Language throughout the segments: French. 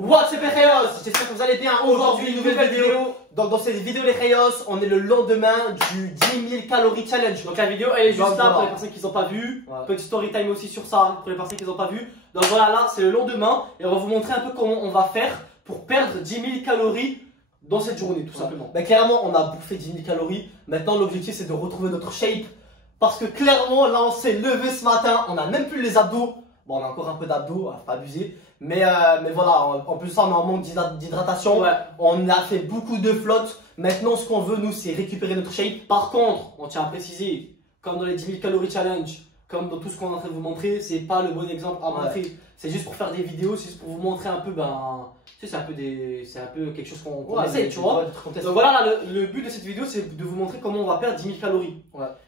What's up les Rayos, j'espère que vous allez bien. Aujourd'hui, une nouvelle vidéo. Donc dans cette vidéo les Rayos, on est le lendemain du 10 000 calories challenge. Donc la vidéo elle est juste là pour les personnes qui n'ont pas vu. Petit story time aussi sur ça pour les personnes qui n'ont pas vu. Donc voilà, là c'est le lendemain et on va vous montrer un peu comment on va faire pour perdre 10 000 calories dans cette journée tout simplement. Bah, clairement on a bouffé 10 000 calories. Maintenant l'objectif c'est de retrouver notre shape. Parce que clairement là on s'est levé ce matin, on n'a même plus les abdos. Bon, on a encore un peu d'abdos, faut pas abuser. Mais voilà, en plus ça on est en manque d'hydratation. On a fait beaucoup de flotte. Maintenant ce qu'on veut nous c'est récupérer notre shape. Par contre, on tient à préciser, comme dans les 10 000 calories challenge, comme dans tout ce qu'on est en train de vous montrer, c'est pas le bon exemple à montrer. C'est juste pour faire des vidéos, c'est juste pour vous montrer un peu, tu sais, c'est un peu quelque chose qu'on essaye, tu vois. Donc voilà, là, le but de cette vidéo c'est de vous montrer comment on va perdre 10 000 calories.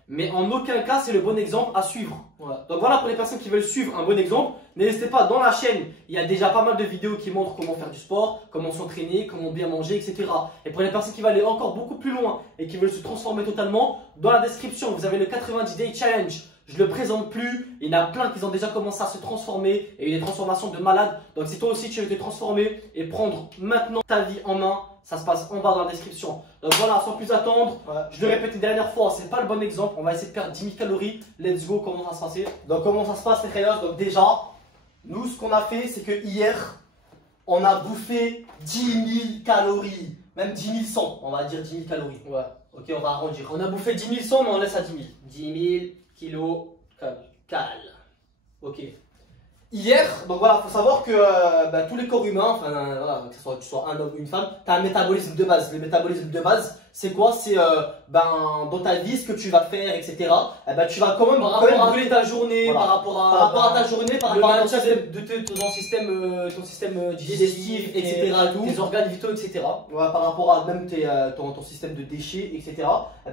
Mais en aucun cas c'est le bon exemple à suivre. Donc voilà, pour les personnes qui veulent suivre un bon exemple, n'hésitez pas, dans la chaîne, il y a déjà pas mal de vidéos qui montrent comment faire du sport, comment s'entraîner, comment bien manger, etc. Et pour les personnes qui veulent aller encore beaucoup plus loin et qui veulent se transformer totalement, dans la description vous avez le 90 Day Challenge. Je le présente plus, il y en a plein qui ont déjà commencé à se transformer et il y a des transformations de malades. Donc si toi aussi tu veux te transformer et prendre maintenant ta vie en main, ça se passe en bas dans la description. Donc voilà, sans plus attendre, je le répète une dernière fois, c'est pas le bon exemple. On va essayer de perdre 10 000 calories. Let's go, comment ça va se passer? Donc comment ça se passe les frères? Donc déjà, nous ce qu'on a fait c'est que hier, on a bouffé 10 000 calories. Même 10 100, on va dire 10 000 calories. Ok, on va arrondir. On a bouffé 10 100 mais on laisse à 10 000. 10 000 kilos cal. Ok. Hier, donc voilà, faut savoir que tous les corps humains, enfin voilà, que tu sois un homme ou une femme, tu as un métabolisme de base. Le métabolisme de base, c'est quoi? C'est dans ta vie, ce que tu vas faire, etc. Tu vas quand même brûler ta journée, par rapport à ta journée, par rapport à ton système digestif, etc. Tes organes vitaux, etc. Par rapport à même ton système de déchets, etc.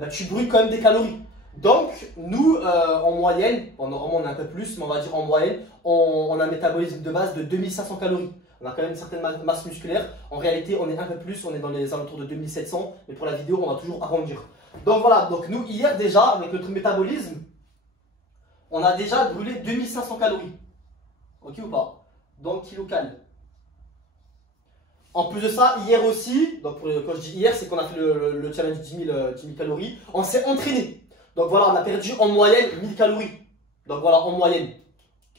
Tu brûles quand même des calories. Donc, nous, en moyenne, normalement on a un peu plus, mais on va dire en moyenne, on a un métabolisme de base de 2500 calories. On a quand même une certaine masse musculaire. En réalité, on est un peu plus, on est dans les alentours de 2700, mais pour la vidéo, on va toujours arrondir. Donc voilà, donc nous, hier déjà, avec notre métabolisme, on a déjà brûlé 2500 calories. Ok ou pas? Donc, kilocal. En plus de ça, hier aussi, donc quand je dis hier, c'est qu'on a fait le challenge 10 000 calories, on s'est entraîné. Donc voilà, on a perdu en moyenne 1000 calories. Donc voilà, en moyenne.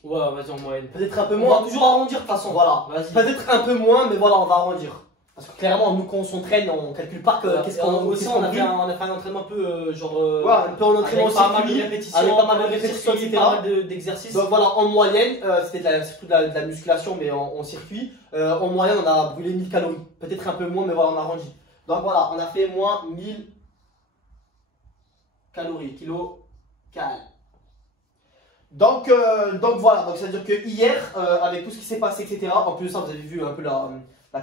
Ouais, vas-y, en moyenne. Peut-être un peu moins. On va toujours arrondir de toute façon. Voilà. Peut-être un peu moins, mais voilà, on va arrondir. Parce que clairement, nous, quand on s'entraîne, on calcule pas qu'est-ce qu'on aussi. On a fait un entraînement un peu un peu en entraînement aussi. Pas mal de répétitions. Avec pas mal de répétitions, etc. Pas mal d'exercices. Donc voilà, en moyenne, c'était surtout de la musculation, mais en circuit. En moyenne, on a brûlé 1000 calories. Peut-être un peu moins, mais voilà, on arrondit. Donc voilà, on a fait moins 1000 calories, kilo cal. Donc voilà, donc c'est à dire que hier, avec tout ce qui s'est passé, etc. En plus de ça, vous avez vu un peu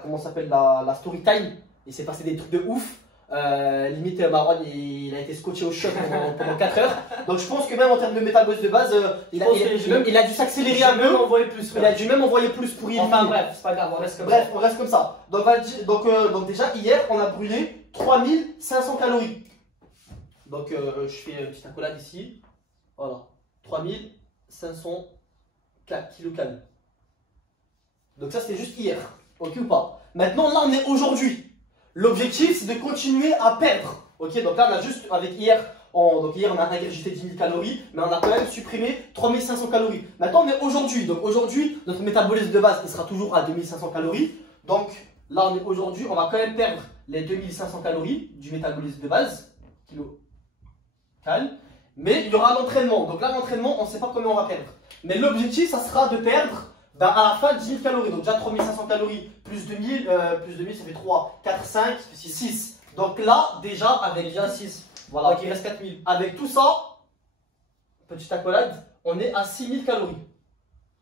comment s'appelle la story time. Il s'est passé des trucs de ouf. Limite, Marwan il a été scotché au choc pendant 4 heures. Donc je pense que même en termes de métabolisme de base, il a dû s'accélérer un peu. Il a dû même envoyer plus pour y enfin bref, c'est pas grave, on reste comme ça. Bref, on reste comme ça. Donc déjà hier, on a brûlé 3500 calories. Donc je fais une petite accolade ici. Voilà. 3500 kilocal. Donc ça c'était juste hier. Ok ou pas? Maintenant là on est aujourd'hui. L'objectif c'est de continuer à perdre. Ok, donc là on a juste avec hier. Donc hier on a ingurgité 10 000 calories, mais on a quand même supprimé 3500 calories. Maintenant on est aujourd'hui. Donc aujourd'hui notre métabolisme de base il sera toujours à 2500 calories. Donc là on est aujourd'hui, on va quand même perdre les 2500 calories du métabolisme de base. Kilo. Mais il y aura l'entraînement. Donc là, l'entraînement, on ne sait pas combien on va perdre. Mais l'objectif, ça sera de perdre à la fin 10 000 calories. Donc déjà 3500 calories plus 2000, ça fait 3, 4, 5, 6. Donc là, déjà, avec déjà 6. Voilà. Donc il reste 4000. Avec tout ça, petite accolade, on est à 6000 calories.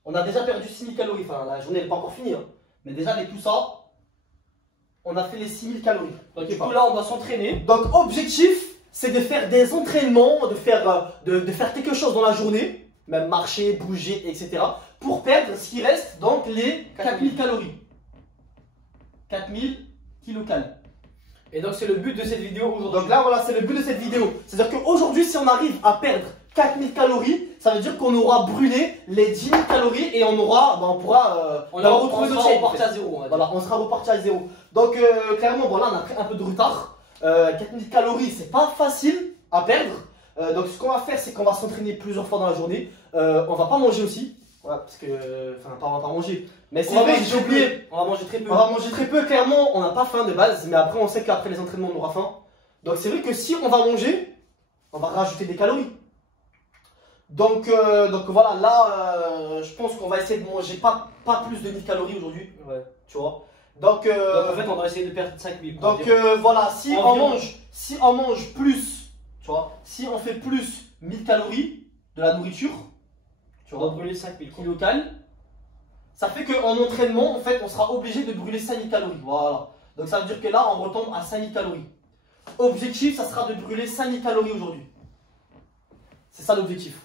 On a déjà perdu 6000 calories. Enfin, la journée n'est pas encore finie. Hein. Mais déjà, avec tout ça, on a fait les 6000 calories. Donc du coup, là, on doit s'entraîner. Donc, objectif, c'est de faire des entraînements, de faire quelque chose dans la journée, même marcher, bouger, etc. pour perdre ce qui reste, donc les 4000 calories. 4000 kilocal. Et donc c'est le but de cette vidéo aujourd'hui. Donc là voilà, c'est le but de cette vidéo. C'est-à-dire qu'aujourd'hui si on arrive à perdre 4000 calories, ça veut dire qu'on aura brûlé les 10 000 calories et on aura, on pourra retrouver notre shape. Reparti à zéro. Voilà, on sera reparti à zéro. Donc clairement, bon là on a pris un peu de retard. 4000 calories, c'est pas facile à perdre. Donc ce qu'on va faire, c'est qu'on va s'entraîner plusieurs fois dans la journée. On va pas manger aussi. Ouais, parce que, enfin, on va pas manger. Mais c'est vrai, j'ai oublié. On va manger très peu. On va manger très peu, clairement, on n'a pas faim de base. Mais après, on sait qu'après les entraînements, on aura faim. Donc c'est vrai que si on va manger, on va rajouter des calories. Donc voilà, là, je pense qu'on va essayer de manger pas plus de 1000 calories aujourd'hui. Ouais. Tu vois. Donc en fait, on va essayer de perdre 5000. Donc voilà, si on mange plus, tu vois, si on fait plus 1000 calories de la nourriture, tu vois, on va brûler 5000 kilocalories, ça fait qu'en entraînement, en fait, on sera obligé de brûler 5000 calories. Voilà. Donc ça veut dire que là, on retombe à 5000 calories. Objectif, ça sera de brûler 5000 calories aujourd'hui. C'est ça l'objectif.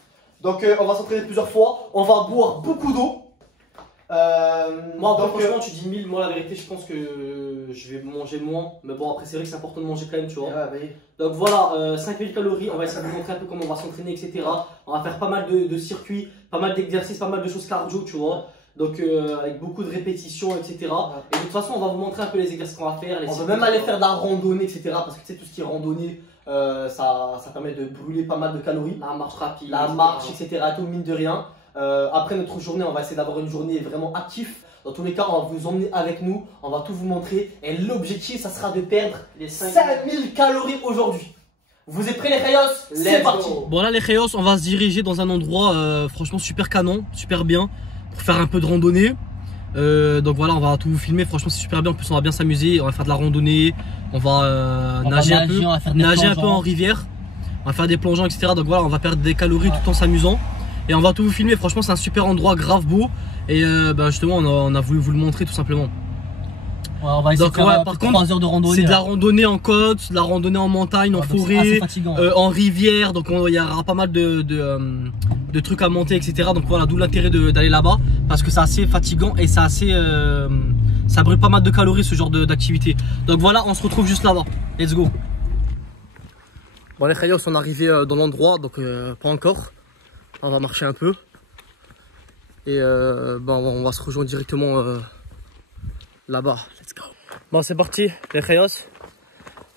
Donc on va s'entraîner plusieurs fois, on va boire beaucoup d'eau. Moi, franchement, tu dis 1000, moi la vérité, je pense que je vais manger moins. Mais bon, après, c'est vrai que c'est important de manger quand même, tu vois. Ouais. Donc voilà, 5000 calories, on va essayer de vous montrer un peu comment on va s'entraîner, etc. On va faire pas mal de circuits, pas mal d'exercices, pas mal de choses cardio, tu vois. Donc avec beaucoup de répétitions, etc. Et de toute façon, on va vous montrer un peu les exercices qu'on va faire. On va même aller faire de la randonnée, etc. Parce que tu sais, tout ce qui est randonnée, ça permet de brûler pas mal de calories. La marche rapide, la marche, etc. Tout mine de rien. Après notre journée, on va essayer d'avoir une journée vraiment active. Dans tous les cas, on va vous emmener avec nous. On va tout vous montrer. Et l'objectif, ça sera de perdre les 5000 calories aujourd'hui. Vous êtes prêts les Rayos? C'est parti. Bon là les Rayos, on va se diriger dans un endroit franchement super canon, super bien. Pour faire un peu de randonnée. Donc voilà, on va tout vous filmer. Franchement, c'est super bien. En plus, on va bien s'amuser. On va faire de la randonnée. On va nager un peu. Nager un peu en rivière. On va faire des plongeons, etc. Donc voilà, on va perdre des calories tout en s'amusant. Et on va tout vous filmer. Franchement, c'est un super endroit, grave beau. Et justement, on a voulu vous le montrer tout simplement. Ouais, on va essayer de faire par contre, 3 heures de randonnée. C'est de la randonnée en côte, de la randonnée en montagne, en forêt, en rivière. Donc il y aura pas mal de trucs à monter, etc. Donc voilà, d'où l'intérêt d'aller là-bas. Parce que c'est assez fatigant et c'est assez, ça brûle pas mal de calories ce genre d'activité. Donc voilà, on se retrouve juste là-bas. Let's go. Bon les Rayos, on est arrivé dans l'endroit, donc pas encore. On va marcher un peu. Et on va se rejoindre directement là-bas. Let's go. Bon, c'est parti les Rayos.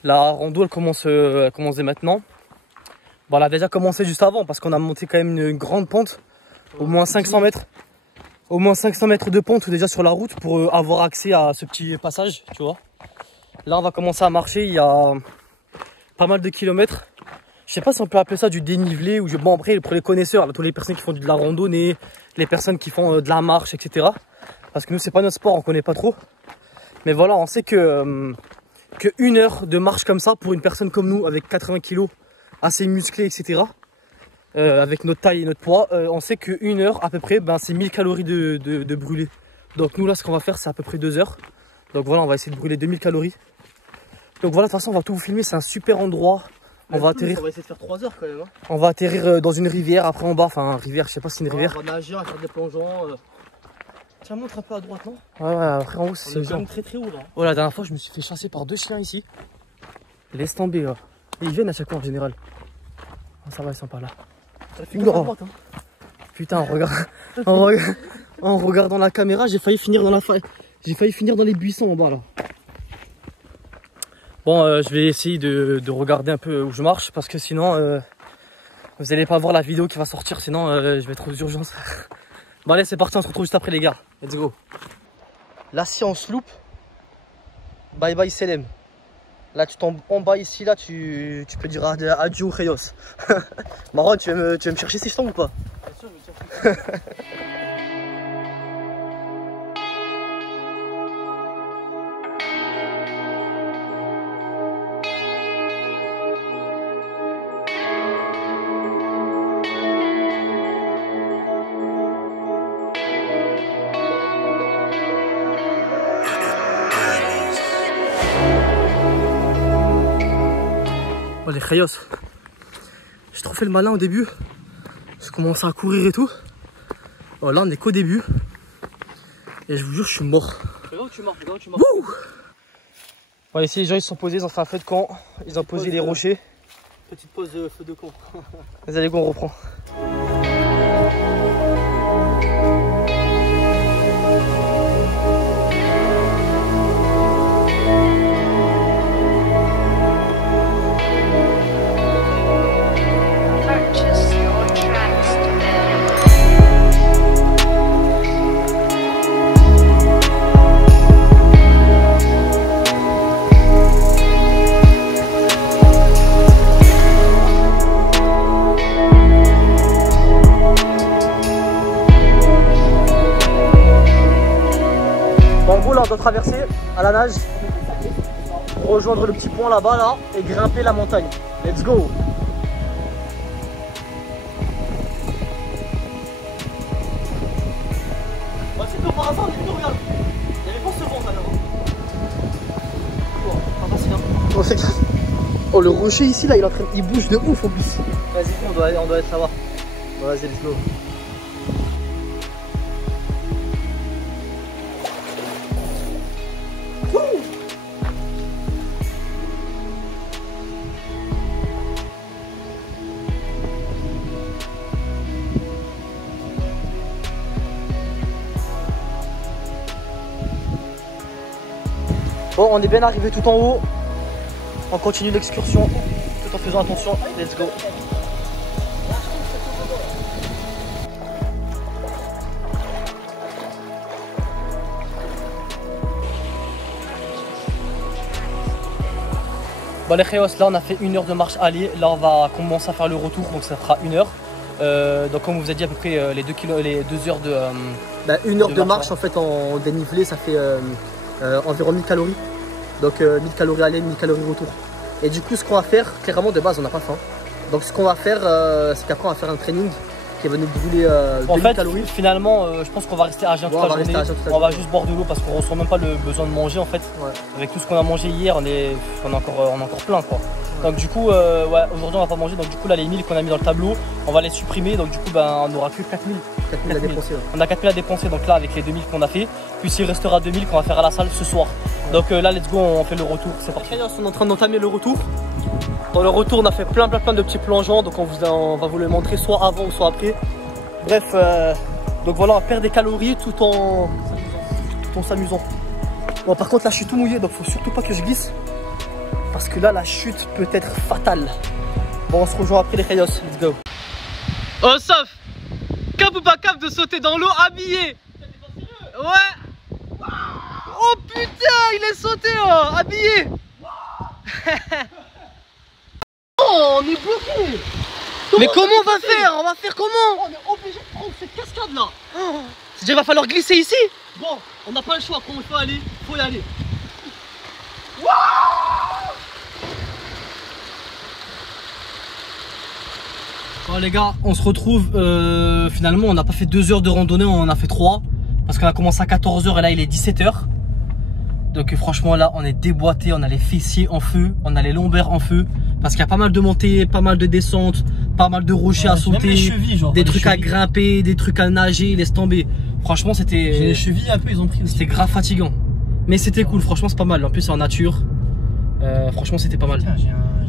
La rando elle commence dès maintenant. Bon, elle a déjà commencé juste avant parce qu'on a monté quand même une grande pente. Au moins 500 mètres. Au moins 500 mètres de pente déjà sur la route pour avoir accès à ce petit passage, tu vois. Là on va commencer à marcher, il y a pas mal de kilomètres. Je sais pas si on peut appeler ça du dénivelé ou bon après pour les connaisseurs, là, toutes les personnes qui font de la randonnée, les personnes qui font de la marche, etc. Parce que nous c'est pas notre sport, on connaît pas trop. Mais voilà, on sait que 1 heure de marche comme ça pour une personne comme nous avec 80 kg, assez musclé, etc. Avec notre taille et notre poids, on sait que 1 heure à peu près, c'est 1000 calories de brûler. Donc nous là ce qu'on va faire c'est à peu près 2 heures. Donc voilà, on va essayer de brûler 2000 calories. Donc voilà, de toute façon on va tout vous filmer, c'est un super endroit. On va atterrir. On va essayer de faire 3 heures quand même. Hein. On va atterrir dans une rivière, après en bas, enfin rivière, je sais pas si c'est une rivière. On va nager, on va faire des plongeons. Tiens, montre un peu à droite, non? Ouais, après en haut c'est très haut là. Oh, la dernière fois je me suis fait chasser par 2 chiens ici. Laisse tomber là. Et ils viennent à chaque fois en général. Oh, ça va, ils sont pas là. Droite, hein. Putain, en regardant la caméra, j'ai failli finir dans les buissons en bas là. Bon, je vais essayer de regarder un peu où je marche parce que sinon vous n'allez pas voir la vidéo qui va sortir, sinon je vais être aux urgences. Bon allez, c'est parti, on se retrouve juste après les gars. Let's go. Là si on se loupe, bye bye Selem. Là tu tombes en bas ici, là tu peux dire adieu Rayos. Marron, tu veux me chercher si je tombe ou pas? Bien sûr, je vais te chercher. Oh les Rayos, j'ai trop fait le malin au début. Je commençais à courir et tout. Oh là on est qu'au début. Et je vous jure je suis mort. Regarde où tu marches, regarde où tu marches. Bon ici les gens ils se sont posés, ils ont fait un feu de camp. Ils ont posé les rochers. Petite pause feu de camp. Vas-y, allez, go, on reprend. On doit traverser à la nage, rejoindre le petit point là-bas là, et grimper la montagne. Let's go! Bah, c'est par hasard, les vidéos, regarde. Il y avait pas ce vent là-bas. Oh, pas facile, hein. Oh, le rocher ici là, il bouge de ouf en plus. Vas-y, on doit être là-bas. Vas-y, let's go. Bon, on est bien arrivé tout en haut. On continue l'excursion tout en faisant attention. Let's go. Bon les Chéos, là on a fait 1 heure de marche aller. Là on va commencer à faire le retour, donc ça fera 1 heure. Donc comme on vous a dit à peu près les 2 heures de 1 heure de marche en fait en dénivelé, ça fait environ 1000 calories. Donc 1000 calories aller, 1000 calories retour. Et du coup ce qu'on va faire, clairement de base on n'a pas faim. Donc ce qu'on va faire c'est qu'après on va faire un training qui va nous brûler 2000 calories. Finalement je pense qu'on va rester à jeun toute la journée. On va juste boire de l'eau parce qu'on ressent même pas le besoin de manger en fait. Ouais. Avec tout ce qu'on a mangé hier on est encore plein quoi. Ouais. Donc du coup ouais, aujourd'hui on va pas manger, donc du coup là les 1000 qu'on a mis dans le tableau on va les supprimer, donc du coup on n'aura que 4000. 4000 à dépenser. Ouais. On a 4000 à dépenser donc là avec les 2000 qu'on a fait, puis il restera 2000 qu'on va faire à la salle ce soir. Ouais. Donc là let's go, on fait le retour, c'est parti. On est en train d'entamer le retour. Dans le retour on a fait plein de petits plongeons, donc on va vous le montrer soit avant ou soit après. Bref, donc voilà, on perd des calories tout en s'amusant. Bon par contre là je suis tout mouillé, donc faut surtout pas que je glisse. Parce que là la chute peut être fatale. Bon on se rejoint après les Chéos, let's go. Oh sauf, cap ou pas cap de sauter dans l'eau habillé? Ouais. Oh putain il est sauté oh, habillé. Oh on est bloqué. Mais comment on va faire? On va faire comment? On est obligé de prendre cette cascade là. C'est-à-dire il va falloir glisser ici. Bon, on n'a pas le choix, quand il faut aller, faut y aller. Bon les gars, on se retrouve, finalement on n'a pas fait 2 heures de randonnée, on en a fait 3. Parce qu'on a commencé à 14 h et là il est 17 h. Donc franchement là on est déboîté, on a les fessiers en feu, on a les lombaires en feu. Parce qu'il y a pas mal de montées, pas mal de descentes, pas mal de rochers à sauter, chevilles, genre, des trucs à grimper, des trucs à nager, laisse tomber. Franchement c'était... J'ai les chevilles un peu, ils ont pris. C'était grave fatigant. Mais c'était cool, franchement c'est pas mal. En plus c'est en nature. Franchement c'était pas mal. Putain,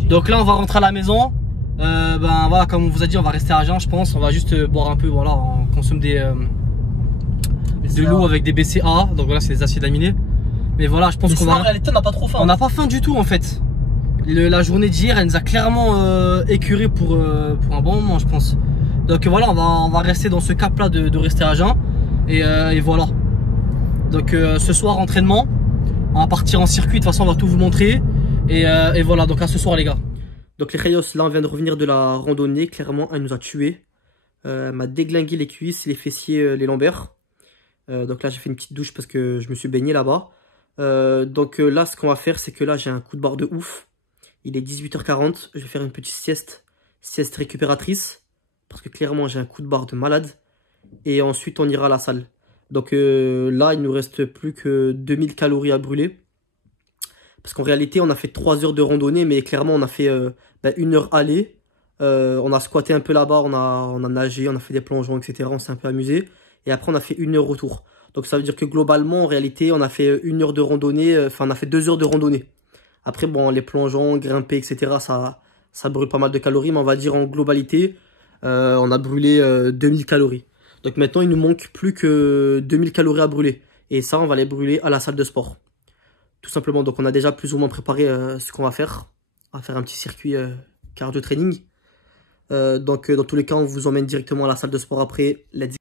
donc là on va rentrer à la maison. Ben voilà, comme on vous a dit on va rester à jeun je pense. On va juste boire un peu, voilà, on consomme de l'eau avec des BCA. Donc voilà c'est des acides aminés. Mais voilà je pense qu'on va... on n'a pas trop faim. On n'a pas faim du tout en fait. La journée d'hier elle nous a clairement écœuré pour un bon moment je pense. Donc voilà on va rester dans ce cap là de rester à jeun. Et voilà. Donc ce soir entraînement. On va partir en circuit, de toute façon on va tout vous montrer. Et voilà, donc à ce soir les gars. Donc les Chéos, là on vient de revenir de la randonnée. Clairement elle nous a tués. Elle m'a déglingué les cuisses, les fessiers, les lombaires. Donc là j'ai fait une petite douche parce que je me suis baigné là-bas. Donc là ce qu'on va faire c'est que là j'ai un coup de barre de ouf. Il est 18 h 40, je vais faire une petite sieste récupératrice. Parce que clairement j'ai un coup de barre de malade. Et ensuite on ira à la salle. Donc là il nous reste plus que 2000 calories à brûler. Parce qu'en réalité on a fait 3 heures de randonnée. Mais clairement on a fait 1 heure aller. On a squatté un peu là-bas, on a nagé, on a fait des plongeons etc. On s'est un peu amusé. Et après on a fait 1 heure retour. Donc ça veut dire que globalement en réalité on a fait 1 heure de randonnée. Enfin on a fait 2 heures de randonnée. Après bon les plongeons, grimper etc. Ça ça brûle pas mal de calories, mais on va dire en globalité, on a brûlé 2000 calories. Donc maintenant, il nous manque plus que 2000 calories à brûler. Et ça, on va les brûler à la salle de sport. Tout simplement, donc on a déjà plus ou moins préparé ce qu'on va faire. On va faire un petit circuit cardio training. Donc dans tous les cas, on vous emmène directement à la salle de sport après. Let's go.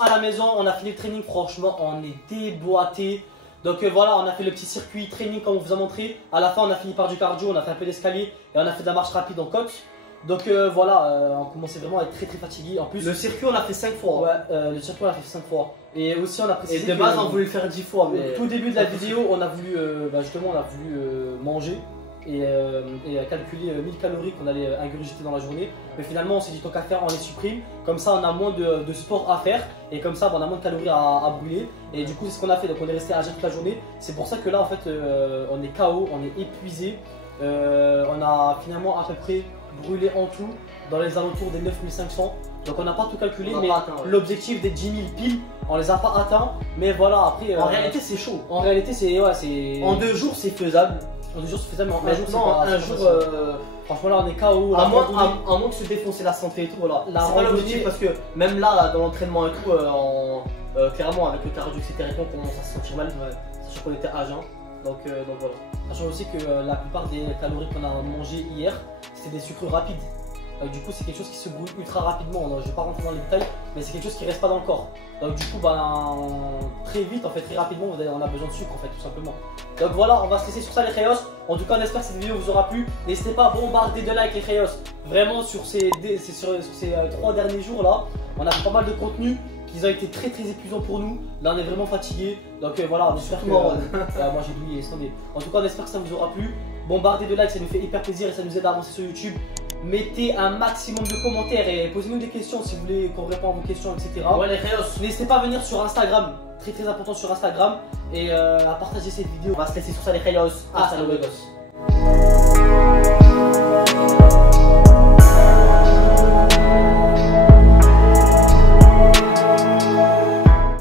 À la maison, on a fini le training, franchement on est déboîté. Donc voilà, on a fait le petit circuit training comme on vous a montré. À la fin on a fini par du cardio, on a fait un peu d'escalier et on a fait de la marche rapide en côte. Donc voilà, on commençait vraiment à être très fatigué. En plus, le circuit on l'a fait 5 fois. Ouais, le circuit on l'a fait 5 fois. Et aussi on a précisé. Et de base on voulait le faire 10 fois. Mais au tout début de la vidéo, on a voulu justement on a voulu manger et calculer 1000 calories qu'on allait ingurgiter dans la journée. Mais finalement on s'est dit tant qu'à faire on les supprime, comme ça on a moins de sport à faire et comme ça on a moins de calories à brûler. Et du coup c'est ce qu'on a fait, donc on est resté à jeun toute la journée. C'est pour ça que là en fait on est KO, on est épuisé. On a finalement à peu près brûlé en tout dans les alentours des 9500. Donc on n'a pas tout calculé, mais l'objectif des 10 000 piles on les a pas atteints. Mais voilà, après en réalité c'est chaud. En réalité c'est en 2 jours c'est faisable. En 2 jours c'est faisable, mais un jour franchement là on est KO. À moins de se défoncer la santé et tout, voilà. C'est pas l'objectif parce que même là dans l'entraînement et tout, clairement avec le cardio etc on commence à se sentir mal, sachant qu'on était à jeun. Donc voilà. Sachant aussi que la plupart des calories qu'on a mangées hier c'était des sucres rapides. Du coup c'est quelque chose qui se brûle ultra rapidement, je vais pas rentrer dans les détails, mais c'est quelque chose qui reste pas dans le corps. Donc du coup très vite en fait, très rapidement on a besoin de sucre en fait tout simplement. Donc voilà, on va se laisser sur ça les Rayos. En tout cas on espère que cette vidéo vous aura plu. N'hésitez pas à bombarder de likes les Rayos. Vraiment sur ces 3 derniers jours là, on a fait pas mal de contenu qui ont été très épuisants pour nous. Là on est vraiment fatigué. Donc voilà, on espère que moi j'ai oublié, mais en tout cas on espère que ça vous aura plu. Bombardez de likes, ça nous fait hyper plaisir et ça nous aide à avancer sur YouTube. Mettez un maximum de commentaires et posez-nous des questions si vous voulez qu'on réponde à vos questions, etc. Ouais les Rayos. N'hésitez pas à venir sur Instagram, très important sur Instagram, et à partager cette vidéo. On va se laisser sur ça les Rayos. Hasta luego.